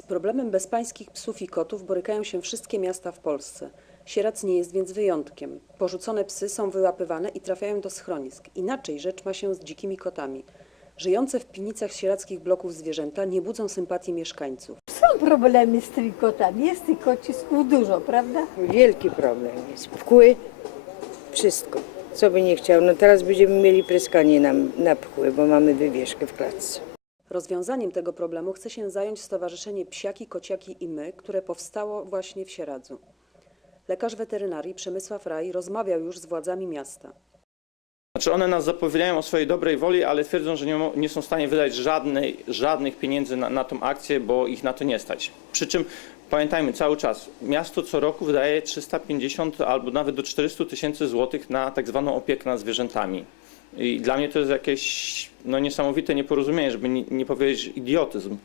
Z problemem bezpańskich psów i kotów borykają się wszystkie miasta w Polsce. Sierac nie jest więc wyjątkiem. Porzucone psy są wyłapywane i trafiają do schronisk. Inaczej rzecz ma się z dzikimi kotami. Żyjące w piwnicach sierackich bloków zwierzęta nie budzą sympatii mieszkańców. Są problemy z tymi kotami. Jest tych kocisków dużo, prawda? Wielki problem jest. Pchły, wszystko. Co by nie chciał. No teraz będziemy mieli pryskanie na, na pchły, bo mamy wywieszkę w klatce. Rozwiązaniem tego problemu chce się zająć Stowarzyszenie Psiaki, Kociaki i My, które powstało właśnie w Sieradzu. Lekarz weterynarii Przemysław Raj rozmawiał już z władzami miasta. Znaczy one nas zapowiadają o swojej dobrej woli, ale twierdzą, że nie, nie są w stanie wydać żadnej, żadnych pieniędzy na, na tą akcję, bo ich na to nie stać. Przy czym pamiętajmy cały czas, miasto co roku wydaje 350 albo nawet do 400 tysięcy złotych na tak zwaną opiekę nad zwierzętami. I dla mnie to jest jakieś no, niesamowite nieporozumienie, żeby nie, nie powiedzieć idiotyzm.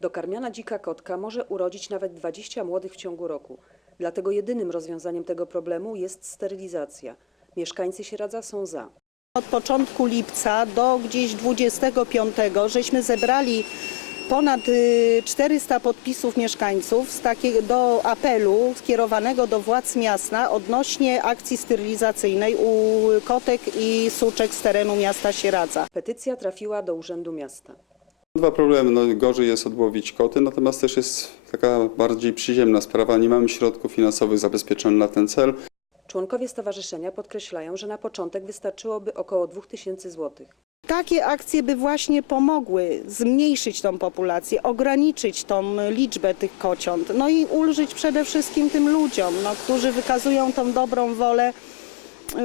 Dokarmiana dzika kotka może urodzić nawet 20 młodych w ciągu roku. Dlatego jedynym rozwiązaniem tego problemu jest sterylizacja. Mieszkańcy Sieradza są za. Od początku lipca do gdzieś 25 żeśmy zebrali ponad y, 400 podpisów mieszkańców z takiego, do apelu skierowanego do władz miasta odnośnie akcji sterylizacyjnej u kotek i suczek z terenu miasta Sieradza. Petycja trafiła do Urzędu Miasta. Dwa problemy. No, gorzej jest odłowić koty, natomiast też jest taka bardziej przyziemna sprawa. Nie mamy środków finansowych zabezpieczonych na ten cel. Członkowie stowarzyszenia podkreślają, że na początek wystarczyłoby około 2000 zł. Takie akcje by właśnie pomogły zmniejszyć tą populację, ograniczyć tą liczbę tych kociąt, no i ulżyć przede wszystkim tym ludziom, no, którzy wykazują tą dobrą wolę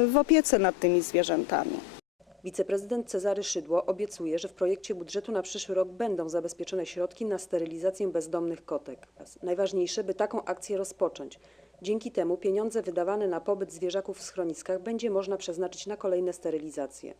w opiece nad tymi zwierzętami. Wiceprezydent Cezary Szydło obiecuje, że w projekcie budżetu na przyszły rok będą zabezpieczone środki na sterylizację bezdomnych kotek. Najważniejsze, by taką akcję rozpocząć. Dzięki temu pieniądze wydawane na pobyt zwierzaków w schroniskach będzie można przeznaczyć na kolejne sterylizacje.